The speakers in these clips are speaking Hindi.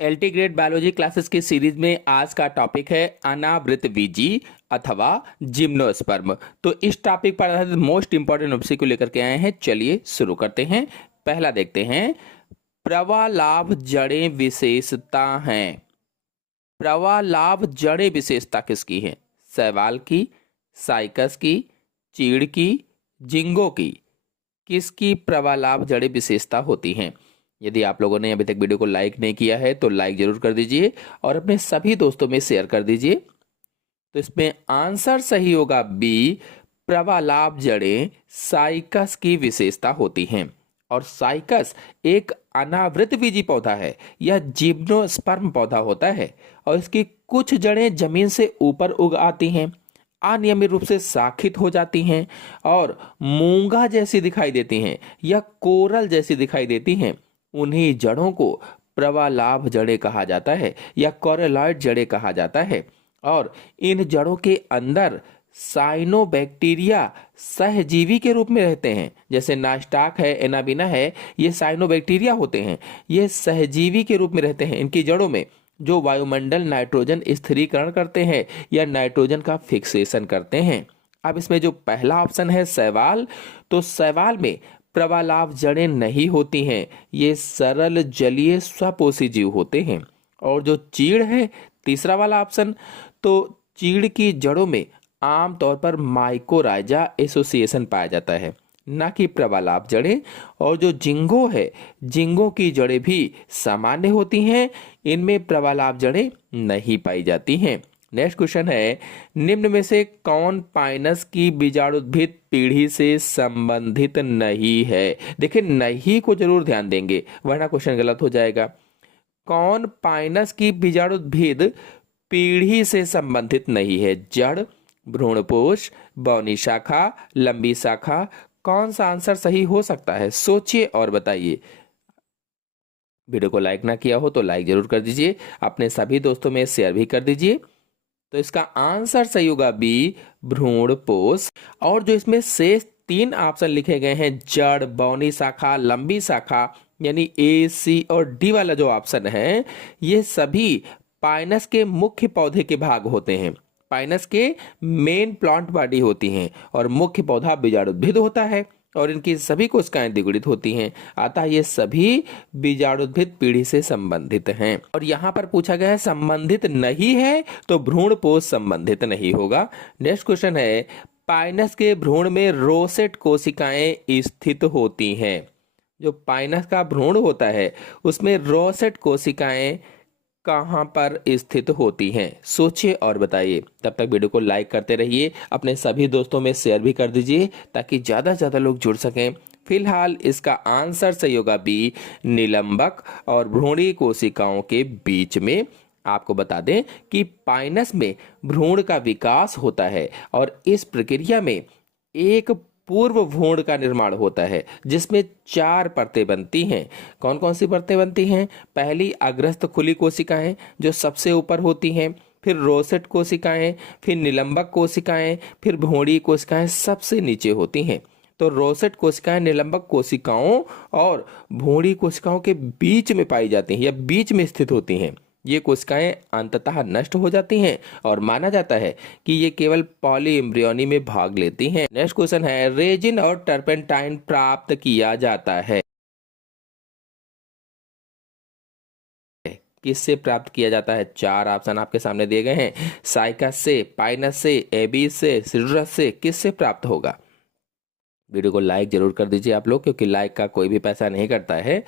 एलटी ग्रेड बायोलॉजी क्लासेस की सीरीज में आज का टॉपिक है अनावृतबीजी अथवा जिम्नोस्पर्म। तो इस टॉपिक पर आधारित मोस्ट इंपॉर्टेंट नोट्स को लेकर के आए हैं। चलिए शुरू करते हैं। पहला देखते हैं, प्रवालाभ जड़ें विशेषता हैं। प्रवालाभ जड़ें विशेषता किसकी है? शैवाल की, साइकस की, चीड़ की, जिंगो की? किसकी प्रवालाभ जड़ें विशेषता होती हैं? यदि आप लोगों ने अभी तक वीडियो को लाइक नहीं किया है तो लाइक जरूर कर दीजिए और अपने सभी दोस्तों में शेयर कर दीजिए। तो इसमें आंसर सही होगा बी, प्रवालाभ जड़ें साइकस की विशेषता होती हैं। और साइकस एक अनावृतबीजी पौधा है। यह जिम्नोस्पर्म पौधा होता है और इसकी कुछ जड़ें जमीन से ऊपर उग आती हैं, अनियमित रूप से शाखित हो जाती हैं और मूंगा जैसी दिखाई देती हैं या कोरल जैसी दिखाई देती हैं। उन्हीं जड़ों को प्रवालाभ जड़ें कहा जाता है या कोरेलॉइड जड़ें कहा जाता है। और इन जड़ों के अंदर साइनोबैक्टीरिया सहजीवी के रूप में रहते हैं। जैसे नास्टाक है, एनाबिना है, ये साइनोबैक्टीरिया होते हैं। ये सहजीवी के रूप में रहते हैं इनकी जड़ों में, जो वायुमंडल नाइट्रोजन स्थिरीकरण करते हैं या नाइट्रोजन का फिक्सेशन करते हैं। अब इसमें जो पहला ऑप्शन है शैवाल, तो शैवाल में प्रवालाभ जड़ें नहीं होती हैं। ये सरल जलीय स्वपोषी जीव होते हैं। और जो चीड़ है, तीसरा वाला ऑप्शन, तो चीड़ की जड़ों में आमतौर पर माइकोराइजा एसोसिएशन पाया जाता है, ना कि प्रवालाभ जड़ें। और जो जिंगो है, जिंगो की जड़ें भी सामान्य होती हैं, इनमें प्रवालाभ जड़ें नहीं पाई जाती हैं। नेक्स्ट क्वेश्चन है, निम्न में से कौन पाइनस की बीजाणुद्भिद पीढ़ी से संबंधित नहीं है? देखिए, नहीं को जरूर ध्यान देंगे वरना क्वेश्चन गलत हो जाएगा। कौन पाइनस की बीजाणुद्भिद पीढ़ी से संबंधित नहीं है? जड़, भ्रूणपोष, बौनी शाखा, लंबी शाखा? कौन सा आंसर सही हो सकता है? सोचिए और बताइए। वीडियो को लाइक ना किया हो तो लाइक जरूर कर दीजिए, अपने सभी दोस्तों में शेयर भी कर दीजिए। तो इसका आंसर सही होगा बी, भ्रूणपोष। और जो इसमें शेष तीन ऑप्शन लिखे गए हैं, जड़, बौनी शाखा, लंबी शाखा, यानी ए, सी और डी वाला जो ऑप्शन है, ये सभी पाइनस के मुख्य पौधे के भाग होते हैं। पाइनस के मेन प्लांट बॉडी होती हैं और मुख्य पौधा बीजाणुद्भिद होता है और इनकी सभी कोशिकाएं द्विगुणित होती हैं। अतः ये सभी बीजाणुद्भिद पीढ़ी से संबंधित हैं। और यहाँ पर पूछा गया है संबंधित नहीं है, तो भ्रूणपोष संबंधित नहीं होगा। नेक्स्ट क्वेश्चन है, पाइनस के भ्रूण में रोसेट कोशिकाएं स्थित होती हैं। जो पाइनस का भ्रूण होता है उसमें रोसेट कोशिकाएं कहां पर स्थित होती हैं? सोचिए और बताइए। तब तक वीडियो को लाइक करते रहिए, अपने सभी दोस्तों में शेयर भी कर दीजिए ताकि ज्यादा से ज्यादा लोग जुड़ सकें। फिलहाल इसका आंसर सही होगा बी, निलंबक और भ्रूणी कोशिकाओं के बीच में। आपको बता दें कि पाइनस में भ्रूण का विकास होता है और इस प्रक्रिया में एक पूर्व भ्रूण का निर्माण होता है जिसमें 4 परतें बनती हैं। कौन कौन सी परतें बनती हैं? पहली अग्रस्थ खुली कोशिकाएं जो सबसे ऊपर होती हैं, फिर रोसेट कोशिकाएं, फिर निलंबक कोशिकाएं, फिर भ्रूणी कोशिकाएं सबसे नीचे होती हैं। तो रोसेट कोशिकाएं निलंबक कोशिकाओं और भ्रूणी कोशिकाओं के बीच में पाई जाती हैं या बीच में स्थित होती हैं। ये कोशिकाएं अंततः नष्ट हो जाती हैं और माना जाता है कि ये केवल पॉली एम्ब्रियोनी में भाग लेती हैं। नेक्स्ट क्वेश्चन है, रेजिन और टर्पेंटाइन प्राप्त किया जाता है। किससे प्राप्त किया जाता है? 4 ऑप्शन आपके सामने दिए गए हैं। साइकस से, पाइनस से, एबीज से, सिडरस से? किससे प्राप्त होगा? वीडियो को लाइक जरूर कर दीजिए आप लोग, क्योंकि लाइक का कोई भी पैसा नहीं करता है।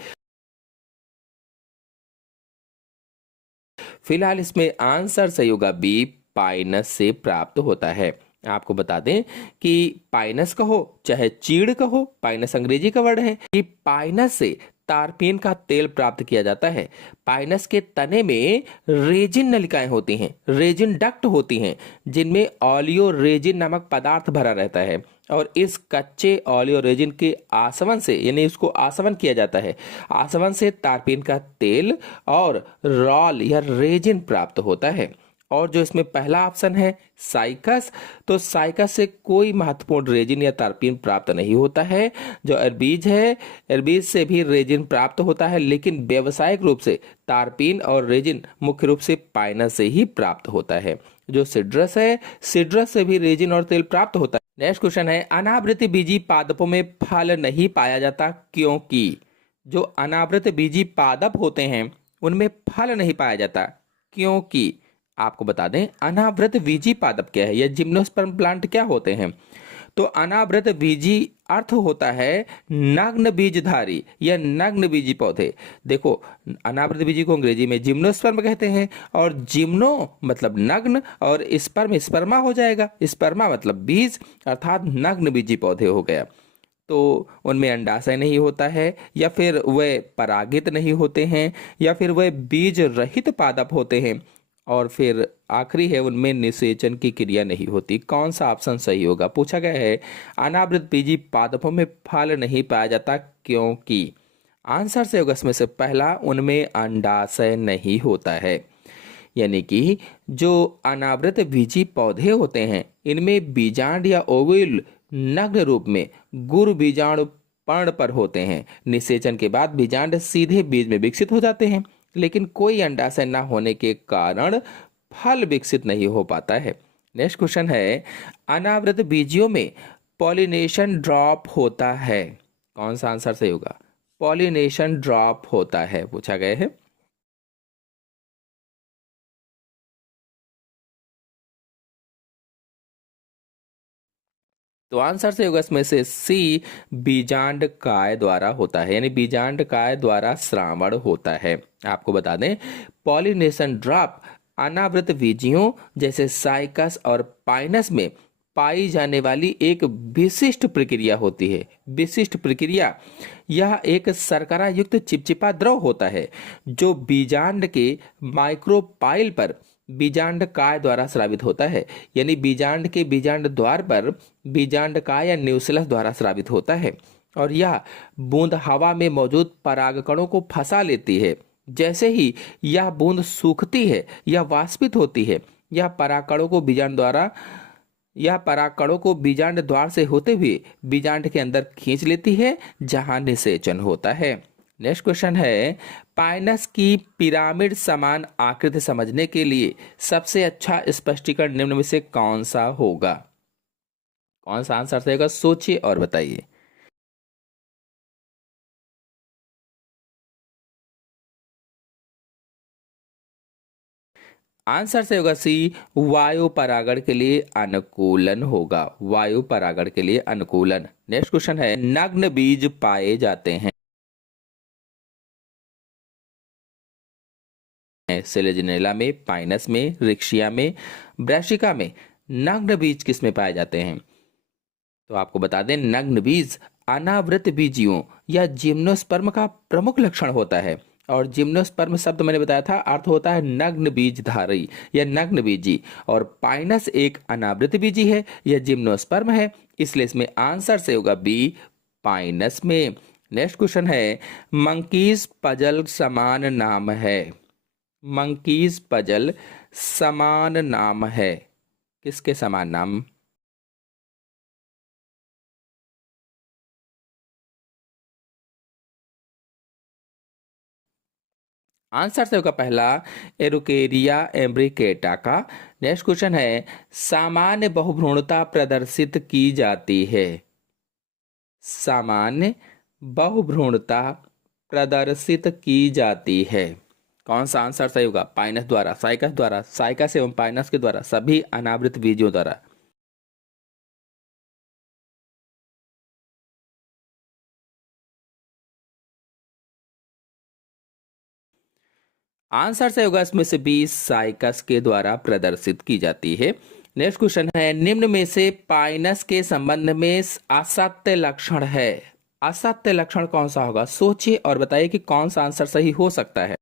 फिलहाल इसमें आंसर सही होगा बी, पाइनस से प्राप्त होता है। आपको बता दें कि पाइनस कहो चाहे चीड़ कहो, पाइनस अंग्रेजी का वर्ड है, कि पाइनस से तारपीन का तेल प्राप्त किया जाता है। पाइनस के तने में रेजिन नलिकाएं होती हैं, रेजिन डक्ट होती हैं, जिनमें ऑलियो रेजिन नामक पदार्थ भरा रहता है और इस कच्चे ऑलियो रेजिन के आसवन से, यानी इसको आसवन किया जाता है, आसवन से तारपीन का तेल और रॉल या रेजिन प्राप्त होता है। और जो इसमें पहला ऑप्शन है साइकस, तो साइकस से कोई महत्वपूर्ण रेजिन या तारपीन प्राप्त नहीं होता है। जो अरबीज है, अरबीज से भी रेजिन प्राप्त होता है, लेकिन व्यावसायिक रूप से तारपीन और रेजिन मुख्य रूप से पाइनस से ही प्राप्त होता है। जो सिड्रस है, सिड्रस से भी रेजिन और तेल प्राप्त होता है। नेक्स्ट क्वेश्चन है, अनावृत बीजी पादपों में फल नहीं पाया जाता क्योंकि? जो अनावृत बीजी पादप होते हैं उनमें फल नहीं पाया जाता क्योंकि? आपको बता दें अनावृत बीजी पादप क्या है या जिम्नोस्पर्म प्लांट क्या होते हैं। तो अनावृत बीजी अर्थ होता है नग्न बीजधारी या नग्न बीजी पौधे। देखो, अनावृत बीजी को अंग्रेजी में जिम्नोस्पर्म कहते हैं, और जिम्नो मतलब नग्न और स्पर्म स्पर्मा हो जाएगा, स्पर्मा मतलब बीज, अर्थात नग्न बीजी पौधे हो गया। तो उनमें अंडाशय नहीं होता है, या फिर वे परागित नहीं होते हैं, या फिर वे बीज रहित पादप होते हैं, और फिर आखिरी है उनमें निषेचन की क्रिया नहीं होती। कौन सा ऑप्शन सही होगा? पूछा गया है अनावृत बीजी पादपों में फल नहीं पाया जाता क्योंकि? आंसर से होगा इसमें से पहला, उनमें अंडाशय नहीं होता है। यानी कि जो अनावृत बीजी पौधे होते हैं इनमें बीजांड या ओव्यूल नग्न रूप में गुरु बीजाणु पर्ण पर होते हैं। निषेचन के बाद बीजांड सीधे बीज में विकसित हो जाते हैं, लेकिन कोई अंडाशय न होने के कारण फल विकसित नहीं हो पाता है। नेक्स्ट क्वेश्चन है, अनावृत बीजियों में पॉलिनेशन ड्रॉप होता है। कौन सा आंसर सही होगा? पॉलिनेशन ड्रॉप होता है, पूछा गया है। तो आंसर से होगा इसमें से सी, बीजांड काय द्वारा होता है, यानी बीजांड काय द्वारा श्रावण होता है। आपको बता दें पॉलिनेशन ड्रॉप अनावृत बीजियों जैसे साइकस और पाइनस में पाई जाने वाली एक विशिष्ट प्रक्रिया होती है। विशिष्ट प्रक्रिया, यह एक शर्करा युक्त चिपचिपा द्रव होता है जो बीजांड के माइक्रोपाइल पर बीजांड काय द्वारा स्रावित होता है। यानी बीजांड के बीजांड द्वार पर बीजांड काय या न्यूक्लियस द्वारा स्रावित होता है, और यह बूंद हवा में मौजूद परागकणों को फंसा लेती है। जैसे ही यह बूंद सूखती है या वाष्पित होती है, यह परागकणों को बीजांड द्वार से होते हुए बीजांड के अंदर खींच लेती है, जहां निषेचन होता है। नेक्स्ट क्वेश्चन है, पाइनस की पिरामिड समान आकृति समझने के लिए सबसे अच्छा स्पष्टीकरण निम्न में से कौन सा होगा? कौन सा आंसर सही होगा? सोचिए और बताइए। आंसर से होगा सी, वायु परागण के लिए अनुकूलन होगा। वायु परागण के लिए अनुकूलन। नेक्स्ट क्वेश्चन है, नग्न बीज पाए जाते हैं सेलेजिनेला में, पाइनस में, रिक्शिया में, ब्रैसिका में। नग्न बीज किस में पाए जाते हैं? तो आपको बता दें नग्न बीज अनावृत बीजियों या जिम्नोस्पर्म का प्रमुख लक्षण होता है। और जिम्नोस्पर्म शब्द मैंने बताया था अर्थ होता है नग्न बीजधारी या नग्न बीजी, और पाइनस एक अनावृत बीजी है या जिम्नोस्पर्म है, इसलिए इसमें आंसर से होगा बी, पाइनस में। नेक्स्ट क्वेश्चन है, मंकीज पजल समान नाम है। मंकीज पजल समान नाम है, किसके समान नाम? आंसर से होगा पहला, एरुकेरिया एम्ब्रिकेटा का। नेक्स्ट क्वेश्चन है, सामान्य बहुभ्रूणता प्रदर्शित की जाती है। सामान्य बहुभ्रूणता प्रदर्शित की जाती है, कौन सा आंसर सही होगा? पाइनस द्वारा, साइकस द्वारा, साइकस एवं पाइनस के द्वारा, सभी अनावृत बीजों द्वारा। आंसर से होगा इसमें से बी, साइकस के द्वारा प्रदर्शित की जाती है। नेक्स्ट क्वेश्चन है, निम्न में से पाइनस के संबंध में असत्य लक्षण है। असत्य लक्षण कौन सा होगा? सोचिए और बताइए कि कौन सा आंसर सही हो सकता है।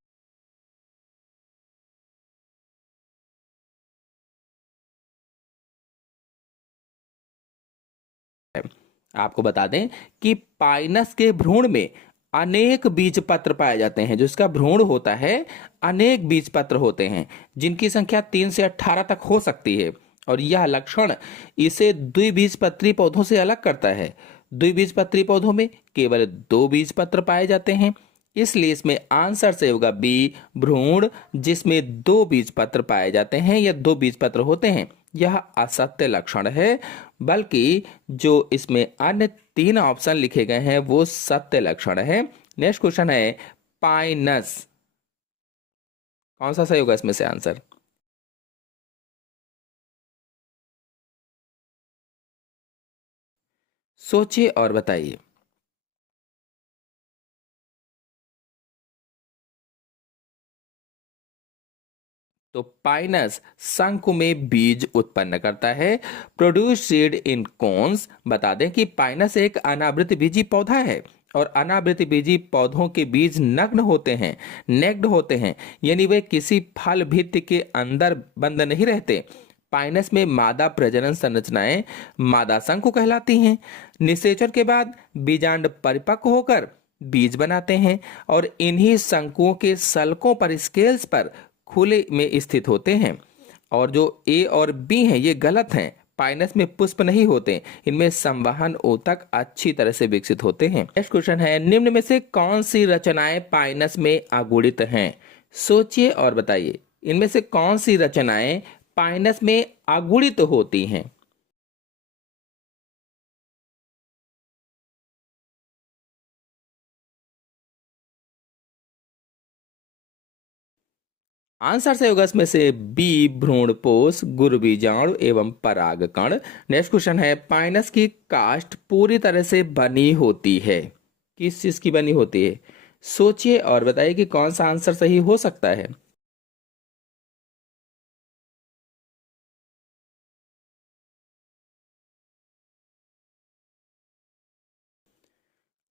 आपको बता दें कि पाइनस के भ्रूण में अनेक बीज पत्र पाए जाते हैं। जो इसका भ्रूण होता है, अनेक बीज पत्र होते हैं जिनकी संख्या 3 से 18 तक हो सकती है। और यह लक्षण इसे द्विबीजपत्री पौधों से अलग करता है। द्विबीजपत्री पौधों में केवल 2 बीज पत्र पाए जाते हैं, इसलिए इसमें आंसर से होगा बी, भ्रूण जिसमें 2 बीज पत्र पाए जाते हैं या 2 बीज पत्र होते हैं। यह असत्य लक्षण है, बल्कि जो इसमें अन्य 3 ऑप्शन लिखे गए हैं वो सत्य लक्षण है। नेक्स्ट क्वेश्चन है पाइनस, कौन सा सही होगा इसमें से आंसर? सोचिए और बताइए। तो पाइनस शंकु में बीज उत्पन्न करता है। Produce seed in cones. बता दें कि पाइनस एक अनावृत बीजी पौधा है और अनावृत बीजी पौधों के बीज नग्न होते हैं, नेक्ड होते हैं, यानी वे किसी फल भित्ति के अंदर बंद नहीं रहते। पाइनस में मादा प्रजनन संरचनाएं मादा शंकु कहलाती हैं। निषेचन के बाद बीजांड परिपक्व होकर बीज बनाते हैं और इन्हीं शंकुओं के सल्कों पर, स्केल्स पर खुले में स्थित होते हैं। और जो ए और बी हैं ये गलत हैं। पाइनस में पुष्प नहीं होते, इनमें संवहन ऊतक अच्छी तरह से विकसित होते हैं। नेक्स्ट क्वेश्चन है निम्न में से कौन सी रचनाएं पाइनस में अगुणित हैं? सोचिए और बताइए, इनमें से कौन सी रचनाएं पाइनस में अगुणित होती हैं? आंसर से होगा इसमें से बी, भ्रूणपोष, गुरबीजाणु एवं परागकण। नेक्स्ट क्वेश्चन है पाइनस की काष्ठ पूरी तरह से बनी होती है, किस चीज की बनी होती है? सोचिए और बताइए कि कौन सा आंसर सही हो सकता है।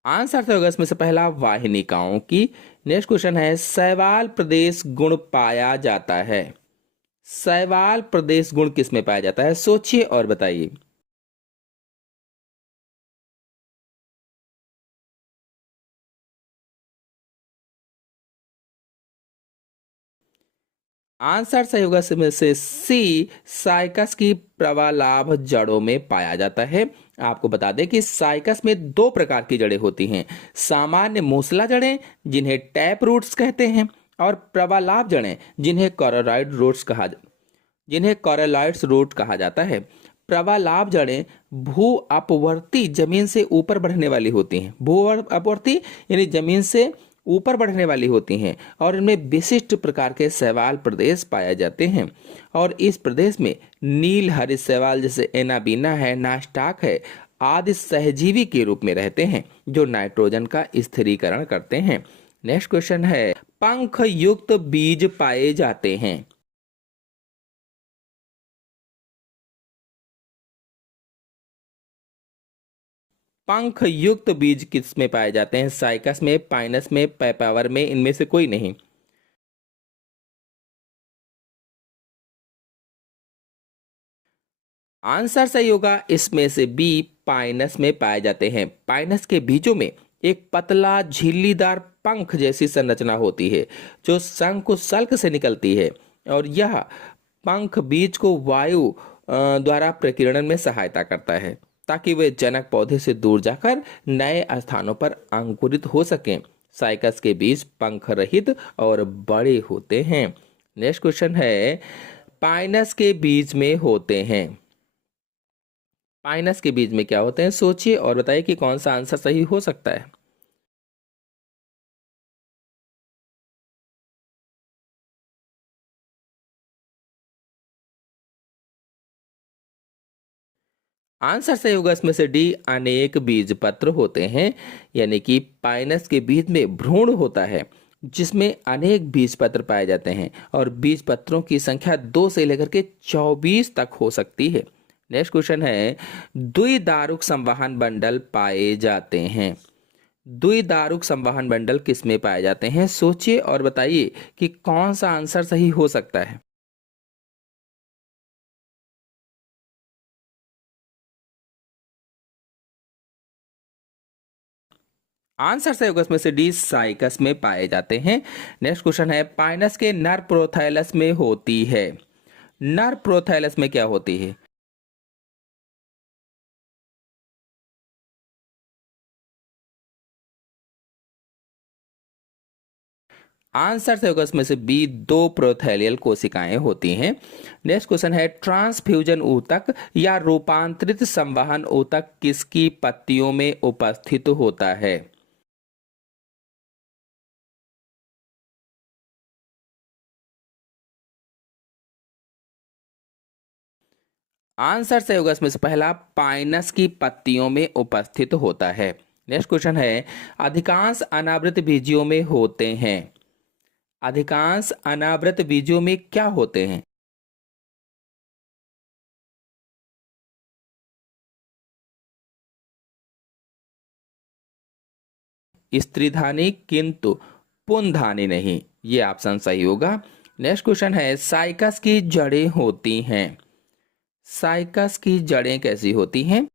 आंसर से होगा इसमें से पहला वाहिनिकाओं की। नेक्स्ट क्वेश्चन है शैवाल प्रदेश गुण पाया जाता है। शैवाल प्रदेश गुण किस में पाया जाता है? सोचिए और बताइए। आंसर सही होगा इसमें से सी, साइकस की प्रवालाभ जड़ों में पाया जाता है। आपको बता दें कि साइकस में 2 प्रकार की जड़ें होती हैं। सामान्य मूसला जड़ें जिन्हें टैप रूट्स कहते हैं, और प्रवालाभ जड़ें जिन्हें कॉरेलॉइड्स रूट कहा जाता है। प्रवालाभ जड़ें भू अपवर्ती, जमीन से ऊपर बढ़ने वाली होती हैं। भू अपवर्ती यानी जमीन से ऊपर बढ़ने वाली होती हैं और इनमें विशिष्ट प्रकार के शैवाल प्रदेश पाए जाते हैं। और इस प्रदेश में नील हरित शैवाल जैसे एनाबीना है, नास्टाक है आदि सहजीवी के रूप में रहते हैं जो नाइट्रोजन का स्थिरीकरण करते हैं। नेक्स्ट क्वेश्चन है पंख युक्त बीज पाए जाते हैं। पंख युक्त बीज किस में पाए जाते हैं? साइकस में, पाइनस में, पैपावर में, इनमें से कोई नहीं। आंसर सही होगा इसमें से बी, पाइनस में पाए जाते हैं। पाइनस के बीजों में एक पतला झिल्लीदार पंख जैसी संरचना होती है जो शंकु सल्क से निकलती है। और यह पंख बीज को वायु द्वारा प्रकीर्णन में सहायता करता है ताकि वे जनक पौधे से दूर जाकर नए स्थानों पर अंकुरित हो सकें। साइकस के बीज पंख रहित और बड़े होते हैं। नेक्स्ट क्वेश्चन है पाइनस के बीज में होते हैं। पाइनस के बीज में क्या होते हैं? सोचिए और बताइए कि कौन सा आंसर सही हो सकता है। आंसर सही होगा इसमें से डी, अनेक बीज पत्र होते हैं। यानी कि पाइनस के बीज में भ्रूण होता है जिसमें अनेक बीज पत्र पाए जाते हैं और बीज पत्रों की संख्या 2 से लेकर के 24 तक हो सकती है। नेक्स्ट क्वेश्चन है द्विदारुक संवहन बंडल पाए जाते हैं। द्विदारुक संवहन बंडल किस में पाए जाते हैं? सोचिए और बताइए कि कौन सा आंसर सही हो सकता है। आंसर सही होगा इसमें से डी, साइकस में पाए जाते हैं। नेक्स्ट क्वेश्चन है, पाइनस के नर प्रोथैलस में होती है। नर प्रोथैलस में क्या होती है? आंसर सही होगा इसमें से बी, दो प्रोथैलियल कोशिकाएं होती हैं। नेक्स्ट क्वेश्चन है, ट्रांसफ्यूजन ऊतक या रूपांतरित संवहन ऊतक किसकी पत्तियों में उपस्थित होता है? आंसर सही होगा इसमें से पहला, पाइनस की पत्तियों में उपस्थित होता है। नेक्स्ट क्वेश्चन है, अधिकांश अनावृत बीजियों में होते हैं। अधिकांश अनावृत बीजों में क्या होते हैं? स्त्रीधानी किंतु पुंधानी नहीं, ये ऑप्शन सही होगा। नेक्स्ट क्वेश्चन है, साइकस की जड़ें होती हैं। साइकस की जड़ें कैसी होती हैं?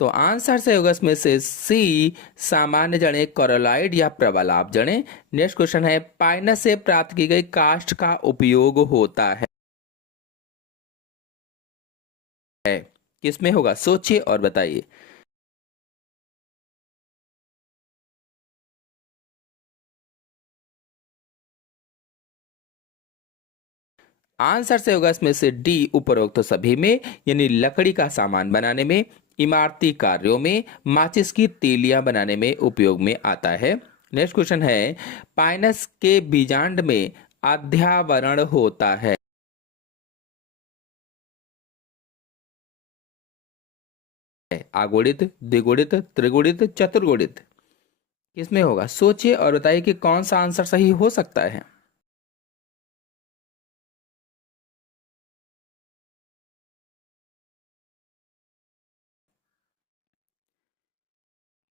तो आंसर सही होगा इसमें से सी, सामान्य जड़ें, कोरोलॉइड या प्रबलाभ जड़ें। नेक्स्ट क्वेश्चन है, पाइनस से प्राप्त की गई काष्ठ का उपयोग होता है। किसमें होगा, सोचिए और बताइए। आंसर से होगा इसमें से डी, उपरोक्त सभी में, यानी लकड़ी का सामान बनाने में, इमारती कार्यों में, माचिस की तीलियां बनाने में उपयोग में आता है। नेक्स्ट क्वेश्चन है, पाइनस के बीजांड में अध्यावरण होता है। आगुणित, द्विगुणित, त्रिगुणित, चतुर्गुणित, किसमें होगा, सोचिए और बताइए कि कौन सा आंसर सही हो सकता है।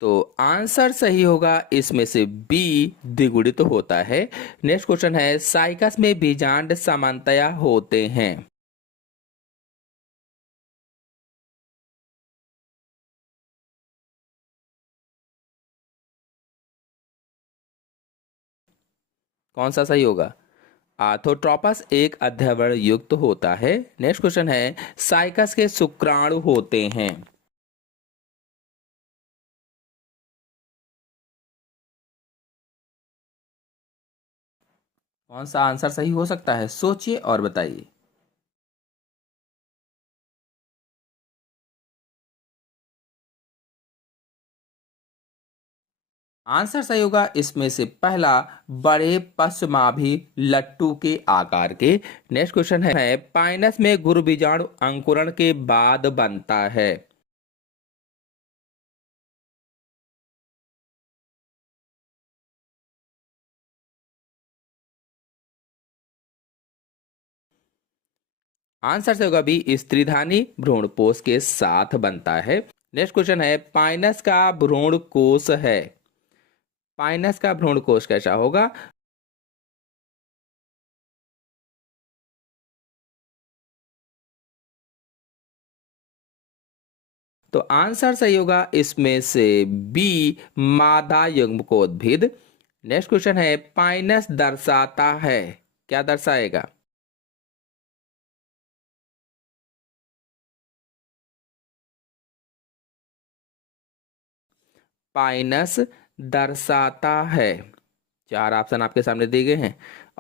तो आंसर सही होगा इसमें से बी, द्विगुणित होता है। नेक्स्ट क्वेश्चन है, साइकस में बीजांड सामान्यतया होते हैं। कौन सा सही होगा? आर्थोट्रोपस एक अध्यवरण युक्त होता है। नेक्स्ट क्वेश्चन है, साइकस के शुक्राणु होते हैं। कौन सा आंसर सही हो सकता है, सोचिए और बताइए। आंसर सही होगा इसमें से पहला, बड़े पश्चमाभी लट्टू के आकार के। नेक्स्ट क्वेश्चन है, पाइनस में गुरु बीजाणु अंकुरण के बाद बनता है। आंसर से होगा बी, स्त्रीधानी भ्रूणपोष के साथ बनता है। नेक्स्ट क्वेश्चन है, पाइनस का भ्रूण कोष है। पाइनस का भ्रूण कोष कैसा होगा? तो आंसर सही होगा इसमें से बी, मादा युग्मकोद्भिद। नेक्स्ट क्वेश्चन है, पाइनस दर्शाता है, क्या दर्शाएगा? पाइनस दर्शाता है। चार ऑप्शन आपके सामने दिए गए हैं।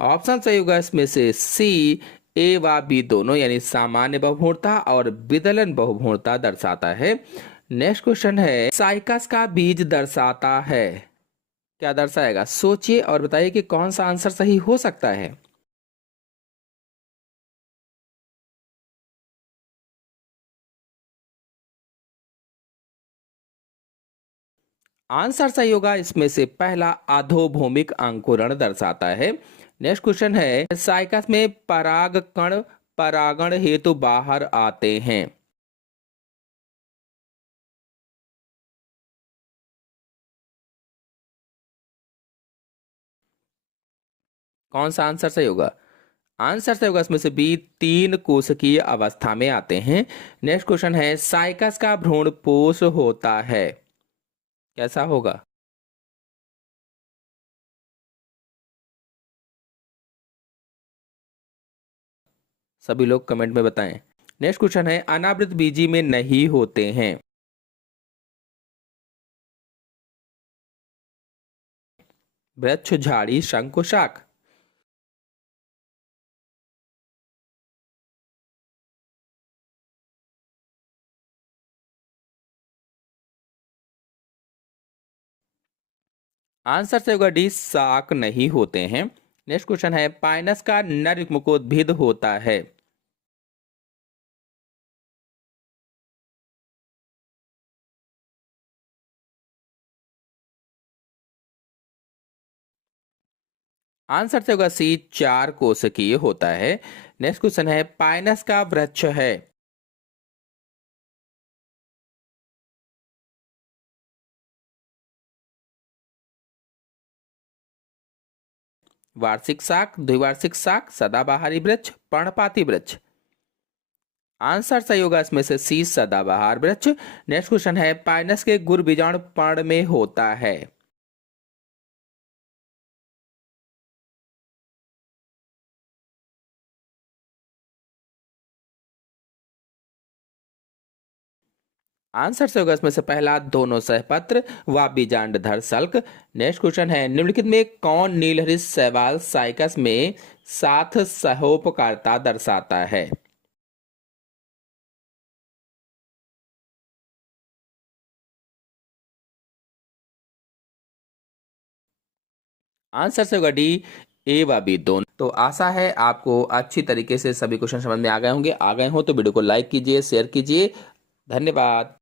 ऑप्शन सही होगा इसमें से सी, ए व बी दोनों, यानी सामान्य बहुभुणता और विदलन बहुभुणता दर्शाता है। नेक्स्ट क्वेश्चन है, साइकस का बीज दर्शाता है, क्या दर्शाएगा, सोचिए और बताइए कि कौन सा आंसर सही हो सकता है। आंसर सही होगा इसमें से पहला, अधोभूमिक अंकुरण दर्शाता है। नेक्स्ट क्वेश्चन है, साइकस में पराग कण परागण हेतु बाहर आते हैं। कौन सा आंसर सही होगा? आंसर से होगा इसमें से बी, तीन कोशिकीय अवस्था में आते हैं। नेक्स्ट क्वेश्चन है, साइकस का भ्रूणपोष होता है, कैसा होगा? सभी लोग कमेंट में बताएं। नेक्स्ट क्वेश्चन है, अनावृत बीजी में नहीं होते हैं। वृक्ष, झाड़ी, शंकु, शाख। आंसर से होगा डी, शाक नहीं होते हैं। नेक्स्ट क्वेश्चन है, पाइनस का नर मुकोद्भिद होता है। आंसर से होगा सी, चार कोशिकीय होता है। नेक्स्ट क्वेश्चन है, पाइनस का वृक्ष है। वार्षिक शाक, द्विवार्षिक शाक, सदाबहारी वृक्ष, पर्णपाती वृक्ष। आंसर सही होगा इसमें से सी, सदाबहार वृक्ष। नेक्स्ट क्वेश्चन है, पाइनस के गुर बीजाणु पर्ण में होता है। आंसर से होगा इसमें से पहला, दोनों सहपत्र व बीजांडधर सल्क। नेक्स्ट क्वेश्चन है, निम्नलिखित में कौन नीलहरित शैवाल साइकस में साथ सहोपकारिता दर्शाता है? आंसर से होगा डी, ए व बी दोनों। तो आशा है आपको अच्छी तरीके से सभी क्वेश्चन समझ में आ गए होंगे। आ गए हो तो वीडियो को लाइक कीजिए, शेयर कीजिए। धन्यवाद।